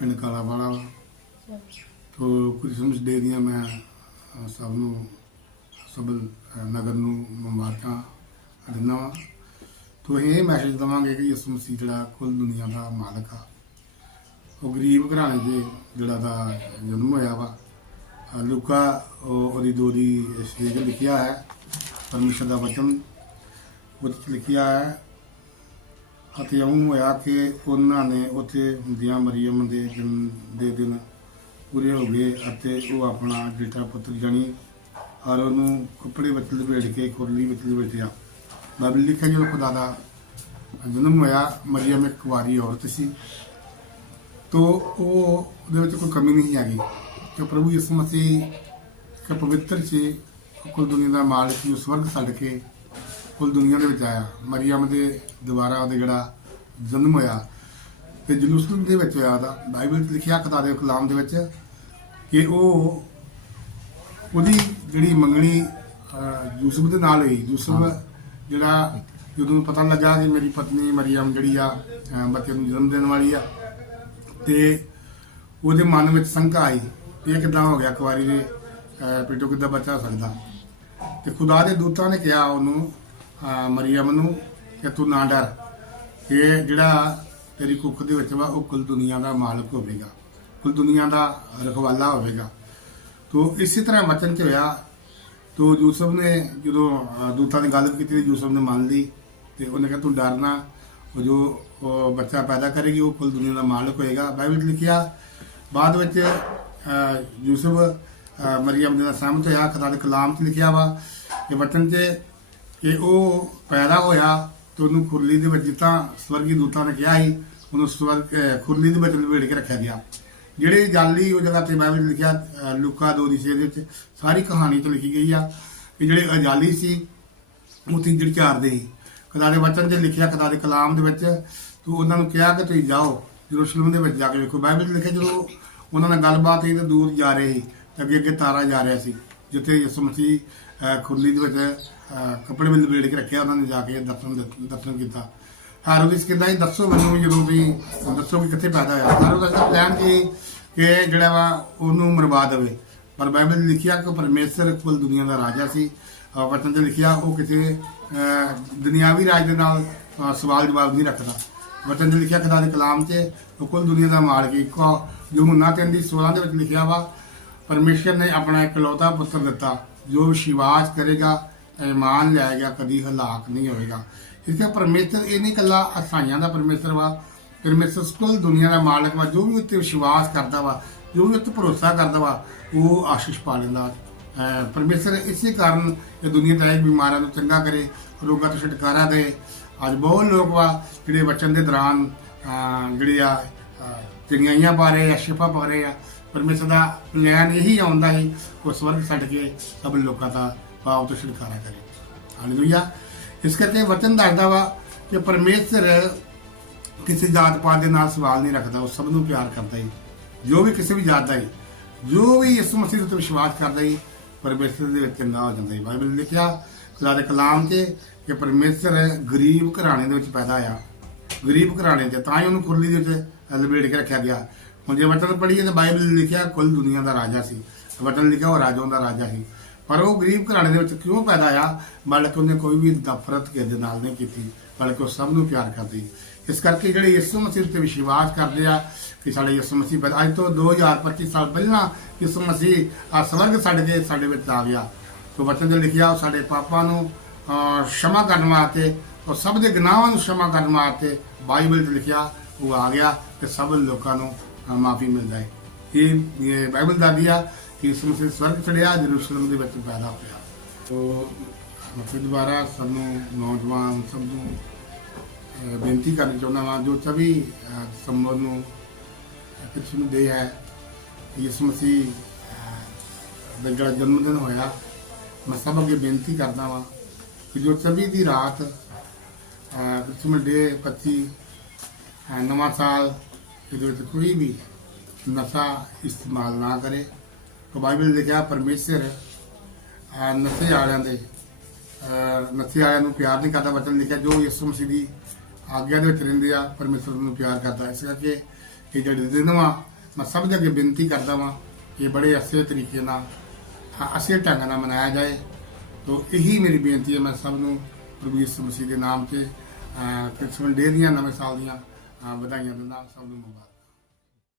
ਪਿੰਡ ਕਾਲਾ ਵਾਲਾ ਵਾ ਤੋ ਕ੍ਰਿਸਮਸ ਡੇ ਦੀਆਂ ਮੈਂ ਸਭ ਨੂੰ ਸਭ ਨਗਰ ਨੂੰ ਮੁਬਾਰਕਾਂ ਦਿੰਦਾ ਵਾਂ। ਤੋ ਇਹ ਮੈਸੇਜ ਦਵਾਂਗੇ ਕਿ ਯਿਸੂ ਮਸੀਹ ਜਿਹੜਾ ਕੁੱਲ ਦੁਨੀਆ ਦਾ ਮਾਲਕ ਆ। ਉਹ ਗਰੀਬ ਘਰਾਣੇ ਦੇ ਜਿਹੜਾ ਦਾ ਜਨਮ ਹੋਇਆ ਵਾ। ਅਹ, ਲੂਕਾ ਉਹ- ਉਹਦੀ ਦੋ ਦੀ ਸੇਜ ਲਿਖਿਆ ਹੈ ਪਰਮੇਸ਼ਰ ਦਾ ਵਚਨ। ਉਹਦੇ ਲਿਖਿਆ ਹੈ ਅਤੇ ਇਉਂ ਹੋਇਆ ਕਿ ਉਹਨਾਂ ਨੇ ਉੱਥੇ ਹੁੰਦਿਆਂ ਮਰੀਮ ਦੇ ਜਨਮ ਦੇ ਦਿਨ ਪੂਰੇ ਹੋ ਗਏ ਅਤੇ ਉਹ ਆਪਣਾ ਬੇਟਾ ਪੁੱਤਰ ਜਣੀ ਔਰ ਉਹਨੂੰ ਕੱਪੜੇ ਵਿੱਚ ਲਪੇਟ ਕੇ, ਖੁਰਲੀ ਵਿੱਚ ਲਪੇਟਿਆ। ਬਾਈਬਲ ਲਿਖਿਆ ਜਦੋਂ ਖੁਦਾ ਦਾ ਜਨਮ ਹੋਇਆ, ਮਰੀਮ ਇੱਕ ਕੁਆਰੀ ਔਰਤ ਸੀ। ਤੋ ਉਹ ਉਹਦੇ ਵਿੱਚ ਕੋਈ ਕਮੀ ਨਹੀਂ ਹੈਗੀ। ਕਿ ਪ੍ਰਭੂ ਯਿਸੂ ਮਸੀਹ ਕਿ ਪਵਿੱਤਰ 'ਚ ਕੁੱਲ ਦੁਨੀਆ ਦਾ ਮਾਲਕ ਨੂੰ ਸਵਰਗ ਛੱਡ ਕੇ ਕੁੱਲ ਦੁਨੀਆ ਦੇ ਵਿੱਚ ਆਇਆ। ਮਰੀਮ ਦੇ ਦੁਆਰਾ ਉਹਦੇ ਜਿਹੜਾ ਜਨਮ ਹੋਇਆ। ਤੇ ਜਲੂਸਲਮ ਦੇ ਵਿੱਚ ਹੋਇਆ ਉਹਦਾ। ਬਾਈਬਲ 'ਚ ਲਿਖਿਆ ਖੁਦਾ ਦੇ ਕਲਾਮ ਦੇ ਵਿੱਚ ਕਿ ਉਹ ਉਹਦੀ ਜਿਹੜੀ ਮੰਗਣੀ ਯੂਸਫ ਦੇ ਨਾਲ ਹੋਈ। ਯੂਸਫ ਜਿਹੜਾ ਜਦੋਂ ਪਤਾ ਲੱਗਾ ਕਿ ਮੇਰੀ ਪਤਨੀ ਮਰੀਮ ਜਿਹੜੀ ਆ ਬੱਚੇ ਨੂੰ ਜਨਮ ਦੇਣ ਵਾਲੀ ਆ ਤੇ ਉਹਦੇ ਮਨ ਵਿੱਚ ਸ਼ੰਕਾ ਆਈ ਇਹ ਕਿਦਾਂ ਹੋ ਗਿਆ? ਕੁਆਰੀ ਦੇ ਪੇਟੋਂ ਕਿੱਦਾਂ ਬੱਚਾ ਹੋ ਸਕਦਾ? ਤੇ ਖੁਦਾ ਦੇ ਦੂਤਾਂ ਨੇ ਕਿਹਾ ਉਹਨੂੰ ਮਰੀਮ ਨੂੰ ਕਿ ਤੂੰ ਨਾ ਡਰ। ਇਹ ਜਿਹੜਾ ਤੇਰੀ ਕੁੱਖ ਦੇ ਵਿੱਚ ਵਾ ਉਹ ਕੁੱਲ ਦੁਨੀਆ ਦਾ ਮਾਲਕ ਹੋਵੇਗਾ। ਕੁੱਲ ਦੁਨੀਆ ਦਾ ਰਖਵਾਲਾ ਹੋਵੇਗਾ। ਤੋ ਇਸੇ ਤਰ੍ਹਾਂ ਵਚਨ ਚ ਹੋਇਆ ਤੋ ਯੂਸਫ ਨੇ ਜਦੋਂ ਅਹ, ਦੂਤਾਂ ਨੇ ਗੱਲ ਕੀਤੀ ਤੇ ਯੂਸਫ ਨੇ ਮੰਨ ਲਈ ਤੇ ਉਹਨੇ ਕਿਹਾ ਤੂੰ ਡਰਨਾ ਉਹ ਜੋ ਉਹ ਬੱਚਾ ਪੈਦਾ ਕਰੇਗੀ ਉਹ ਕੁੱਲ ਦੁਨੀਆ ਦਾ ਮਾਲਕ ਹੋਏਗਾ। ਬਾਈਬਲ ਵਿੱਚ ਲਿਖਿਆ ਬਾਅਦ ਵਿੱਚ ਯੂਸਫ ਅਹ, ਮਰੀਮ ਦੇ ਨਾਲ ਸਹਿਮਤ ਹੋਇਆ ਖੁਦਾ ਦੇ ਕਲਾਮ 'ਚ ਲਿਖਿਆ ਵਾ ਕਿ ਵਚਨ 'ਚ ਕਿ ਉਹ ਪੈਦਾ ਹੋਇਆ ਤੇ ਉਹਨੂੰ ਖੁਰਲੀ ਦੇ ਵਿੱਚ ਜਿੱਦਾਂ ਸਵਰਗੀ ਦੂਤਾਂ ਨੇ ਕਿਹਾ ਸੀ ਉਹਨੂੰ ਸਵਰਗ ਖੁਰਲੀ ਦੇ ਵਿੱਚ ਲਪੇਟ ਕੇ ਰੱਖਿਆ ਗਿਆ। ਜਿਹੜੇ ਜਾਲੀ ਉਹ ਜਗ੍ਹਾ ਤੇ ਬਾਈਬਲ 'ਚ ਲਿਖਿਆ ਅਹ, ਲੂਕਾ ਦੋ ਦੀ ਛੇ ਦੇ ਵਿੱਚ ਸਾਰੀ ਕਹਾਣੀ ਤੋਂ ਲਿਖੀ ਗਈ ਆ ਕਿ ਜਿਹੜੇ ਅਜਾਲੀ ਸੀ ਉਹ ਤਿੰਜੜ ਚਾਰਦੇ ਸੀ। ਖੁਦਾ ਦੇ ਵਚਨ 'ਚ ਲਿਖਿਆ ਖੁਦਾ ਦੇ ਕਲਾਮ ਦੇ ਵਿੱਚ। ਤੂੰ ਉਹਨਾਂ ਨੂੰ ਕਿਹਾ ਕਿ ਤੁਸੀਂ ਜਾਓ ਯਰੂਸ਼ਲਮ ਦੇ ਵਿੱਚ ਜਾ ਕੇ ਵੇਖੋ। ਬਾਈਬਲ 'ਚ ਲਿਖਿਆ ਜਦੋਂ ਉਹਨਾਂ ਨਾਲ ਗੱਲਬਾਤ ਹੋਈ ਤਾਂ ਦੂਰ ਜਾ ਰਹੇ ਸੀ ਅੱਗੇ ਅੱਗੇ ਤਾਰਾ ਜਾ ਰਿਹਾ ਸੀ। ਜਿੱਥੇ ਯਿਸੂ ਮਸੀਹ ਅਹ, ਖੁਰਲੀ ਦੇ ਵਿੱਚ ਕੱਪੜੇ ਵਿੱਚ ਲਪੇਟ ਕੇ ਰੱਖਿਆ ਉਹਨਾਂ ਨੇ ਜਾ ਕੇ ਦਰਸ਼ਨ ਦਰਸ਼ਨ ਕੀਤਾ। ਹਾਰੋਦਿਸ ਕਹਿੰਦਾ ਸੀ ਦੱਸੋ ਮੈਨੂੰ ਜਦੋਂ ਵੀ ਦੱਸੋ ਕਿ ਕਿੱਥੇ ਪੈਦਾ ਹੋਇਆ। ਹਾਰੋਦਿਸ ਦਾ ਪਲਾਨ ਕੀ ਕਿ ਜਿਹੜਾ ਵਾ ਉਹਨੂੰ ਮਰਵਾ ਦੇਵੇ। ਪਰ ਬਾਈਬਲ ਲਿਖਿਆ ਕਿ ਪਰਮੇਸ਼ਰ ਕੁੱਲ ਦੁਨੀਆ ਦਾ ਰਾਜਾ ਸੀ। ਵਚਨ 'ਚ ਲਿਖਿਆ ਉਹ ਕਿਸੇ ਦੁਨਿਆਵੀ ਰਾਜ ਦੇ ਨਾਲ ਸਵਾਲ ਜਵਾਬ ਨਹੀਂ ਰੱਖਦਾ। ਵਚਨ 'ਚ ਲਿਖਿਆ ਖੁਦਾ ਦੇ ਕਲਾਮ 'ਚ ਉਹ ਕੁੱਲ ਦੁਨੀਆ ਦਾ ਮਾਲਕ ਇੱਕੋ। ਯਹੂਨਾ ਤਿੰਨ ਦੀ 16 ਦੇ ਵਿੱਚ ਲਿਖਿਆ ਵਾ ਪਰਮੇਸ਼ਰ ਨੇ ਆਪਣਾ ਇਕਲੌਤਾ ਪੁੱਤਰ ਦਿੱਤਾ, ਜੋ ਵਿਸ਼ਵਾਸ ਕਰੇਗਾ, ਇਮਾਨ ਲਿਆਏਗਾ, ਕਦੀ ਹਲਾਕ ਨਹੀਂ ਹੋਏਗਾ। ਇਸ ਕਰਕੇ ਪਰਮੇਸ਼ਰ ਇਹ ਨਹੀਂ ਕੱਲਾ ਅਸਾਈਆਂ ਦਾ ਪਰਮੇਸ਼ਰ ਵਾ, ਪਰਮੇਸ਼ਰ ਕੁੱਲ ਦੁਨੀਆ ਦਾ ਮਾਲਕ ਵਾ, ਜੋ ਵੀ ਉੱਤੇ ਵਿਸ਼ਵਾਸ ਕਰਦਾ ਵਾ, ਜੋ ਵੀ ਉੱਤੇ ਭਰੋਸਾ ਕਰਦਾ ਵਾ, ਉਹ ਆਸ਼ੀਸ਼ ਪਾ ਲੈਂਦਾ। ਪਰਮੇਸ਼ਰ ਇਸੇ ਕਾਰਨ ਇਹ ਦੁਨੀਆ ਦਾ ਇੱਕ ਬਿਮਾਰਾਂ ਨੂੰ ਚੰਗਾ ਕਰੇ, ਰੋਗਾਂ ਤੋਂ ਛੁਟਕਾਰਾ ਦੇ। ਅੱਜ ਬਹੁਤ ਲੋਕ ਵਾ, ਜਿਹੜੇ ਵਚਨ ਦੇ ਦੌਰਾਨ ਜਿਹੜੀ ਆ ਚੰਗਿਆਈਆਂ ਪਾ ਰਹੇ ਆ ਸ਼ਿਫਾ ਪਾ ਰਹੇ ਆ ਪਰਮੇਸ਼ਰ ਦਾ ਪਲਾਨ ਇਹੀ ਆਉਂਦਾ ਹੈ ਉਹ ਸਵਰਗ ਛੱਡ ਕੇ ਸਭ ਲੋਕਾਂ ਦਾ ਪਾਪ ਤੋਂ ਛੁਟਕਾਰਾ ਕਰੇ। ਹਾਲੇਲੂਇਆ ਇਸ ਕਰਕੇ ਵਚਨ ਦੱਸਦਾ ਵਾ ਕਿ ਪਰਮੇਸ਼ਰ ਕਿਸੇ ਜਾਤ ਪਾਤ ਦੇ ਨਾਲ ਸਵਾਲ ਨਹੀਂ ਰੱਖਦਾ, ਉਹ ਸਭ ਨੂੰ ਪਿਆਰ ਕਰਦਾ ਹੈ ਜੋ ਵੀ ਕਿਸੇ ਵੀ ਜਾਤ ਦਾ ਹੈ ਜੋ ਵੀ ਇਸ ਮਸੀਹ ਉੱਤੇ ਵਿਸ਼ਵਾਸ ਕਰਦਾ ਹੈ ਪਰਮੇਸ਼ਰ ਦੇ ਵਿੱਚ ਚੰਗਾ ਹੋ ਜਾਂਦਾ ਹੈ ਬਾਈਬਲ ਵਿੱਚ ਲਿਖਿਆ, ਖੁਦਾ ਦੇ ਕਲਾਮ 'ਚ ਕਿ ਪਰਮੇਸ਼ਰ ਗਰੀਬ ਘਰਾਣੇ ਦੇ ਵਿੱਚ ਪੈਦਾ ਹੋਇਆ। ਗਰੀਬ ਘਰਾਣੇ 'ਚ ਤਾਂ ਹੀ ਉਹਨੂੰ ਖੁਰਲੀ ਦੇ ਵਿੱਚ ਲਪੇਟ ਕੇ ਰੱਖਿਆ ਗਿਆ। ਹੁਣ ਜੇ ਵਚਨ ਪੜ੍ਹੀਏ ਤਾਂ ਬਾਈਬਲ ਵਿੱਚ ਲਿਖਿਆ ਕੁੱਲ ਦੁਨੀਆ ਦਾ ਰਾਜਾ ਸੀ ਵਚਨ ਲਿਖਿਆ ਉਹ ਰਾਜੋਂ ਦਾ ਰਾਜਾ ਸੀ ਪਰ ਉਹ ਗਰੀਬ ਘਰਾਣੇ ਦੇ ਵਿੱਚ ਕਿਉਂ ਪੈਦਾ ਆ ਬਲਕਿ ਉਹਨੇ ਕੋਈ ਵੀ ਨਫ਼ਰਤ ਕਿਸੇ ਦੇ ਨਾਲ ਨਹੀਂ ਕੀਤੀ ਬਲਕਿ ਉਹ ਸਭ ਨੂੰ ਪਿਆਰ ਕਰਦੀ ਇਸ ਕਰਕੇ ਜਿਹੜੇ ਯਿਸੂ ਮਸੀਹ ਤੇ ਵਿਸ਼ਵਾਸ ਕਰਦੇ ਆ ਕਿ ਸਾਡੇ ਯਿਸੂ ਮਸੀਹ ਪਹਿਲਾਂ- ਅੱਜ ਤੋਂ 2025 ਸਾਲ ਪਹਿਲਾਂ ਯਿਸੂ ਮਸੀਹ ਆ ਸਵਰਗ ਛੱਡ ਕੇ ਸਾਡੇ ਵਿੱਚ ਆ ਗਿਆ ਸੋ ਵਚਨ ਦੇ ਲਿਖਿਆ ਉਹ ਸਾਡੇ ਪਾਪਾਂ ਨੂੰ ਅਹ, क्षमा ਕਰਨ ਵਾਸਤੇ ਉਹ ਸਭ ਦੇ ਗੁਨਾਹਾਂ ਨੂੰ क्षमा ਕਰਨ ਵਾਸਤੇ ਬਾਈਬਲ 'ਚ ਲਿਖਿਆ ਉਹ ਆ ਗਿਆ ਤੇ ਸਭ ਲੋਕਾਂ ਨੂੰ ਮਾਫੀ ਮਿਲਦਾ ਹੈ। ਇਹ ਬਾਈਬਲ ਦਾ ਵੀ ਆ ਕਿ ਯਿਸੂ ਮਸੀਹ ਸਵਰਗ ਚੜਿਆ ਜਰੂਸਲਮ ਦੇ ਵਿੱਚ ਪੈਦਾ ਹੋਇਆ। ਸੋ ਮੈਂ ਫਿਰ ਦੁਬਾਰਾ ਸਭ ਨੌਜਵਾਨ ਸਭ ਨੂੰ ਬੇਨਤੀ ਕਰਨੀ ਚਾਹੁੰਦਾ ਹਾਂ ਜੋ ਸਭੀ ਅਹ, ਦਸੰਬਰ ਨੂੰ ਕਿਸਮ ਦੇ ਹੈ ਕਿ ਯਿਸੂ ਮਸੀਹ ਦਾ ਜਿਹੜਾ ਜਨਮ ਦਿਨ ਹੋਇਆ ਮੈਂ ਸਭ ਅੱਗੇ ਬੇਨਤੀ ਕਰਦਾ ਹਾਂ ਕਿ ਜੋ ਸਭੀ ਦੀ ਰਾਤ ਕ੍ਰਿਸਮਸ ਡੇ 25 ਨਵਾਂ ਸਾਲ ਇਹਦੇ ਵਿੱਚ ਕੋਈ ਵੀ ਨਸ਼ਾ ਇਸਤੇਮਾਲ ਨਾ ਕਰੇ। ਤਾਂ ਬਾਈਬਲ ਲਿਖਿਆ ਪਰਮੇਸ਼ਰ ਨਸ਼ੇ ਵਾਲਿਆਂ ਦੇ ਨਸ਼ੇ ਵਾਲਿਆਂ ਨੂੰ ਪਿਆਰ ਨਹੀਂ ਕਰਦਾ। ਵਚਨ ਲਿਖਿਆ ਜੋ ਯਿਸੂ ਮਸੀਹ ਦੀ ਆਗਿਆ ਦੇ ਵਿੱਚ ਰਹਿੰਦੇ ਆ ਪਰਮੇਸ਼ਰ ਨੂੰ ਪਿਆਰ ਕਰਦਾ ਇਸ ਕਰਕੇ ਇਹ ਜਿਹੜੇ ਦਿਨ ਵਾ ਮੈਂ ਸਭ ਦੇ ਅੱਗੇ ਬੇਨਤੀ ਕਰਦਾ ਵਾਂ ਕਿ ਬੜੇ ਅਸੇ ਤਰੀਕੇ ਨਾਲ ਹਾਂ, ਅਸੇ ਢੰਗ ਨਾਲ ਮਨਾਇਆ ਜਾਏ। ਤੋ ਇਹੀ ਮੇਰੀ ਬੇਨਤੀ ਹੈ ਮੈਂ ਸਭ ਨੂੰ ਪ੍ਰਭੂ ਯਿਸੂ ਮਸੀਹ ਦੇ ਨਾਮ ਤੇ ਅਹ, ਕ੍ਰਿਸਮਸ ਡੇ ਦੀਆਂ ਨਵੇਂ ਸਾਲ ਦੀਆਂ Uh, but thank you. to ako something about